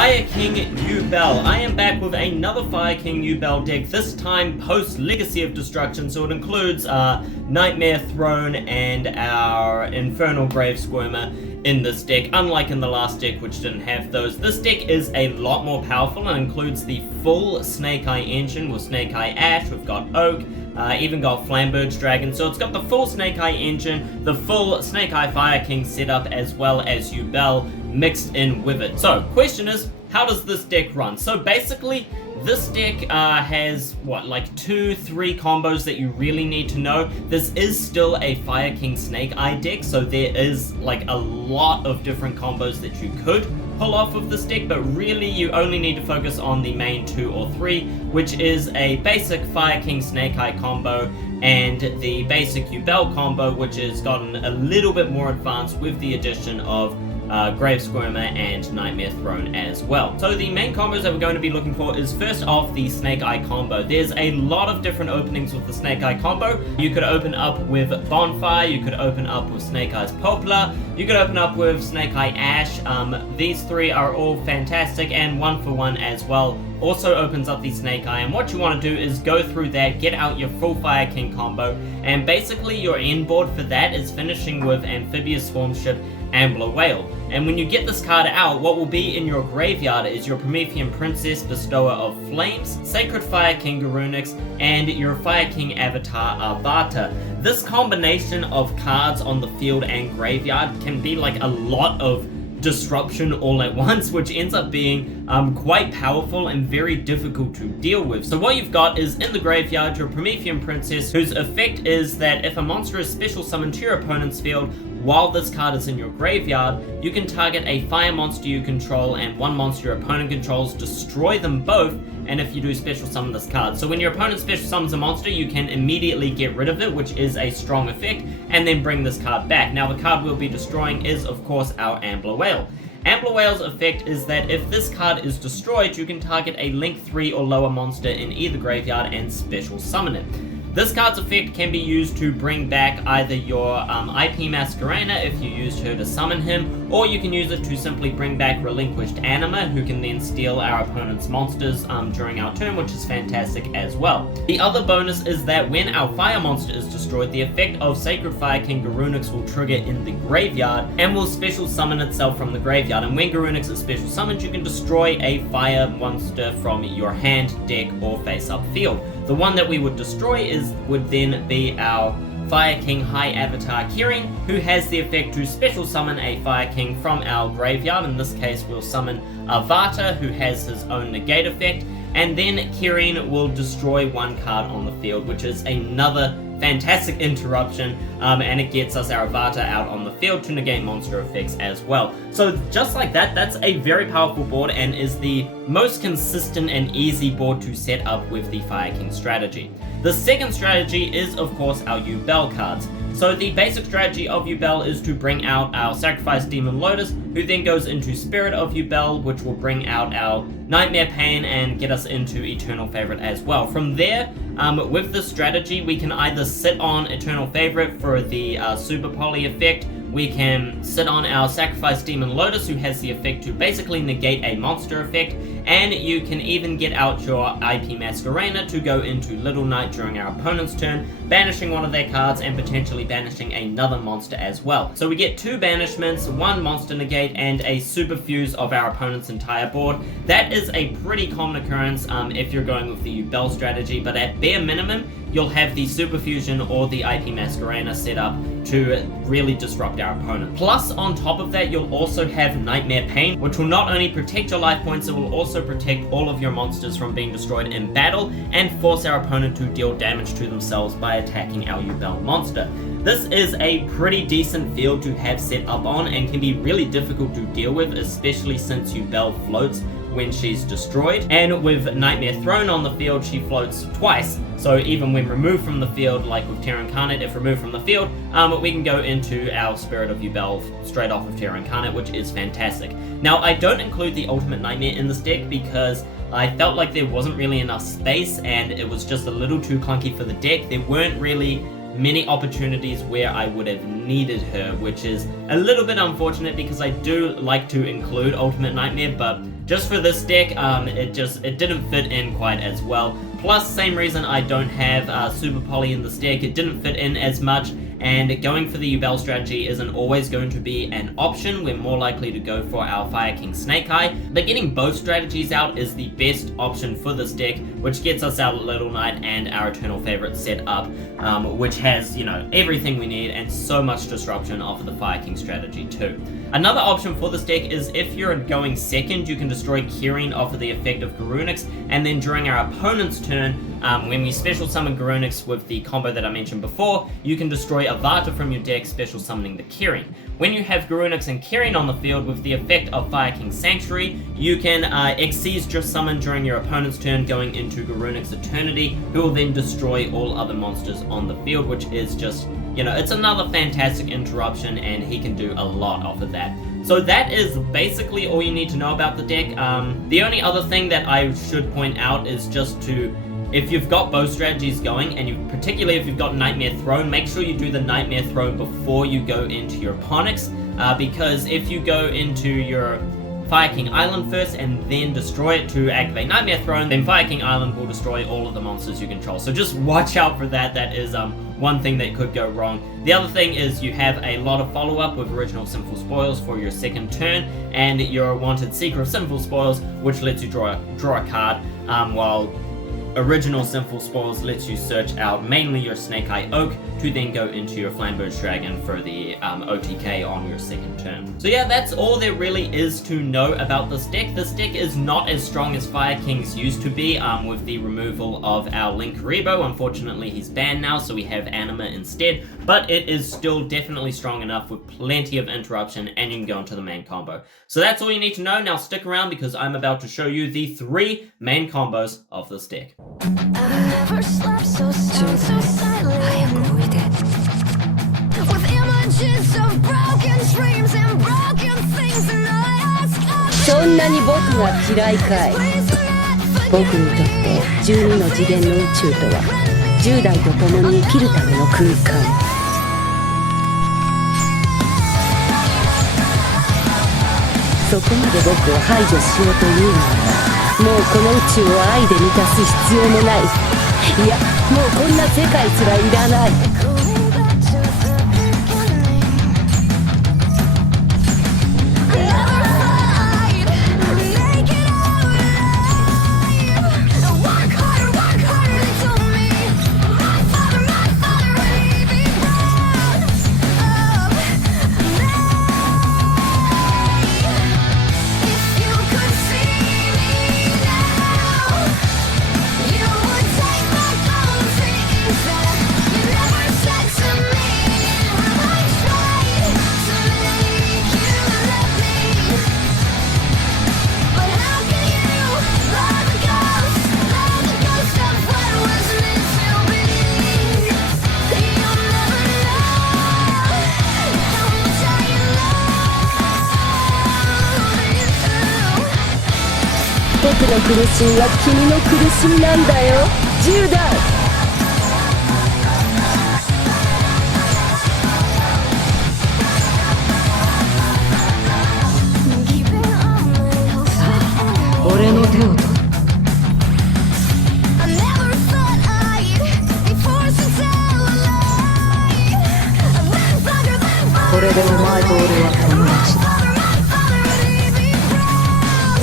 Fire King Yubel. I am back with another Fire King Yubel deck, this time post Legacy of Destruction, so it includes Nightmare Throne and our Infernal Grave Squirmer in this deck, unlike in the last deck which didn't have those. This deck is a lot more powerful and includes the full Snake Eye engine with Snake Eye Ash, we've got Oak, even got Flamberge Dragon, so it's got the full Snake Eye engine, the full Snake Eye Fire King setup, as well as Yubel mixed in with it. So, question is, how does this deck run? So basically, this deck has, like 2-3 combos that you really need to know. This is still a Fire King Snake Eye deck, so there is like a lot of different combos that you could pull off of this deck, but really you only need to focus on the main 2 or 3, which is a basic Fire King Snake Eye combo and the basic Yubel combo, which has gotten a little bit more advanced with the addition of Grave Squirmer and Nightmare Throne as well. So the main combos that we're going to be looking for is first off the Snake Eye combo. There's a lot of different openings with the Snake Eye combo. You could open up with Bonfire, you could open up with Snake Eye's Poplar, you could open up with Snake Eye Ash. These 3 are all fantastic, and 1-for-1 as well also opens up the Snake Eye. And what you want to do is go through that, get out your full Fire King combo, and basically your end board for that is finishing with Amphibious Swarm Ship, Ambler Whale. And when you get this card out, what will be in your graveyard is your Promethean Princess, Bestower of Flames, Sacred Fire King Garunix, and your Fire King Avatar Avata. This combination of cards on the field and graveyard can be like a lot of disruption all at once, which ends up being quite powerful and very difficult to deal with. So what you've got is in the graveyard your Promethean Princess, whose effect is that if a monster is special summoned to your opponent's field while this card is in your graveyard, you can target a fire monster you control and one monster your opponent controls, destroy them both, and if you do special summon this card. So when your opponent special summons a monster, you can immediately get rid of it, which is a strong effect, and then bring this card back. Now the card we'll be destroying is of course our Ambler Whale. Ambler Whale's effect is that if this card is destroyed, you can target a link 3 or lower monster in either graveyard and special summon it. This card's effect can be used to bring back either your IP Masquerena if you used her to summon him, or you can use it to simply bring back Relinquished Anima, who can then steal our opponent's monsters during our turn, which is fantastic as well. The other bonus is that when our fire monster is destroyed, the effect of Sacred Fire King Garunix will trigger in the graveyard and will special summon itself from the graveyard. And when Garunix is special summoned, you can destroy a fire monster from your hand, deck, or face-up field. The one that we would destroy would then be our Fire King High Avatar Kirin, who has the effect to special summon a Fire King from our graveyard. In this case, we'll summon Avata, who has his own negate effect, and then Kirin will destroy one card on the field, which is another fantastic interruption, and it gets us our Avata out on the field to negate monster effects as well. So just like that, that's a very powerful board and is the most consistent and easy board to set up with the Fire King strategy. The second strategy is of course our Yubel cards. So the basic strategy of Yubel is to bring out our Sacrifice Demon Lotus, who then goes into Spirit of Yubel, which will bring out our Nightmare Pain and get us into Eternal Favorite as well. From there, with this strategy, we can either sit on Eternal Favorite for the Super Poly effect, we can sit on our Sacrifice Demon Lotus, who has the effect to basically negate a monster effect, and you can even get out your IP Masquerena to go into Little Knight during our opponent's turn, banishing one of their cards and potentially banishing another monster as well. So we get 2 banishments, 1 monster negate, and a super fuse of our opponent's entire board. That is a pretty common occurrence if you're going with the Yubel strategy, but at bare minimum, you'll have the Super Fusion or the IP Masquerena set up to really disrupt our opponent. Plus, on top of that, you'll also have Nightmare Pain, which will not only protect your life points, it will also protect all of your monsters from being destroyed in battle and force our opponent to deal damage to themselves by attacking our Yubel monster. This is a pretty decent field to have set up on and can be really difficult to deal with, especially since Yubel floats when she's destroyed, and with Nightmare Throne on the field, she floats twice, so even when removed from the field, like with Terra Incarnate, if removed from the field, we can go into our Spirit of Yubel straight off of Terra Incarnate, which is fantastic. Now, I don't include the Ultimate Nightmare in this deck because I felt like there wasn't really enough space and it was just a little too clunky for the deck. There weren't really many opportunities where I would have needed her, which is a little bit unfortunate because I do like to include Ultimate Nightmare, but just for this deck, it didn't fit in quite as well. Plus, same reason I don't have Super Poly in this deck, it didn't fit in as much, and going for the Yubel strategy isn't always going to be an option. We're more likely to go for our Fire King Snake Eye, but getting both strategies out is the best option for this deck, which gets us our Little Knight and our Eternal Favorite set up, which has, you know, everything we need and so much disruption off of the Fire King strategy too. Another option for this deck is if you're going second, you can destroy Kirin off of the effect of Garunix, and then during our opponent's turn, when we special summon Garunix with the combo that I mentioned before, you can destroy Avata from your deck, special summoning the Kirin. When you have Garunix and Kirin on the field with the effect of Fire King Sanctuary, you can Xyz just summon during your opponent's turn, going into Garunix Eternity, who will then destroy all other monsters on the field, which is just, you know, it's another fantastic interruption, and he can do a lot off of that. So that is basically all you need to know about the deck. The only other thing that I should point out is just to, if you've got both strategies going, and particularly if you've got Nightmare Throne, make sure you do the Nightmare Throne before you go into your Onyx, because if you go into your Fire King Island first and then destroy it to activate Nightmare Throne, then Fire King Island will destroy all of the monsters you control. So just watch out for that. That is one thing that could go wrong. The other thing is you have a lot of follow-up with Original Sinful Spoils for your second turn, and your Wanted Seeker of Sinful Spoils, which lets you draw a card, while Original Sinful Spoils lets you search out mainly your Snake Eye Oak to then go into your Flamberge Dragon for the OTK on your second turn. So yeah, that's all there really is to know about this deck. This deck is not as strong as Fire King's used to be, with the removal of our Link Rebo. Unfortunately, he's banned now, so we have Anima instead, but it is still definitely strong enough with plenty of interruption, and you can go into the main combo. So that's all you need to know. Now stick around, because I'm about to show you the 3 main combos of this deck. Never slept so sound, so silent. With images of broken dreams and broken things, and I ask, そんなに僕が嫌いかい。僕にとって12の次元の宇宙とは10代と共に生きるための空間。そこまで僕を排除しようというなら、もうこの宇宙を愛で満たす必要もない。いや、もうこんな世界すらいらない。僕の苦しみは君の苦しみなんだよ、10代。さあ、俺の手を取る。これでお前と俺は友達だ。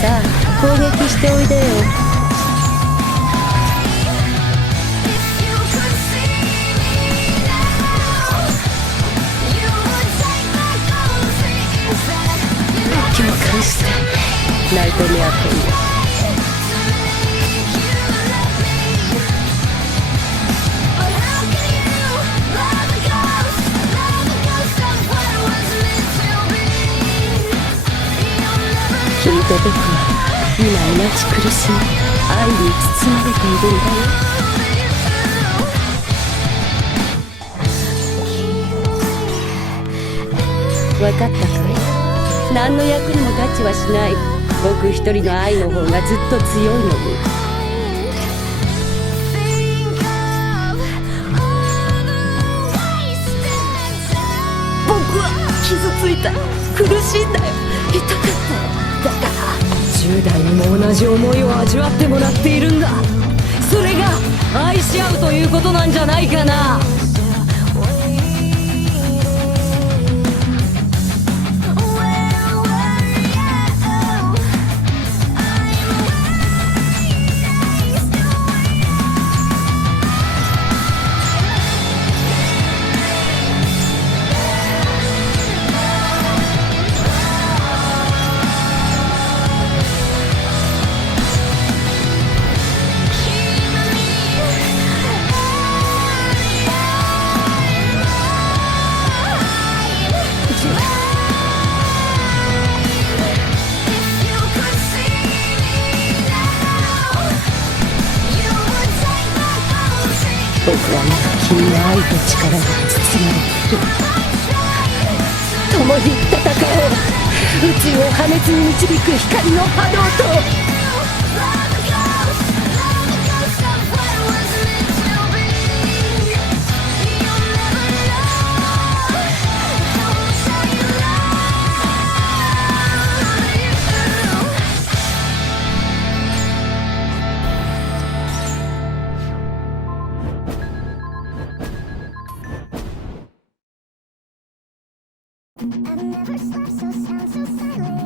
さあ、攻撃しておいでよ。共感してナイトメア君よ。君と僕は今同じ苦しみ、愛に包まれているんだよ。分かったかい？何の役にも立ちはしない。僕一人の愛の方がずっと強いのに。僕は傷ついたよ。苦しいんだよ。痛かったよ。だから10代にも同じ思いを味わってもらっているんだ。それが愛し合うということなんじゃないかな。僕はまだ君の愛と力が包まれている。共に戦おう。宇宙を破滅に導く光の波動と。I've never slept so sound so silent.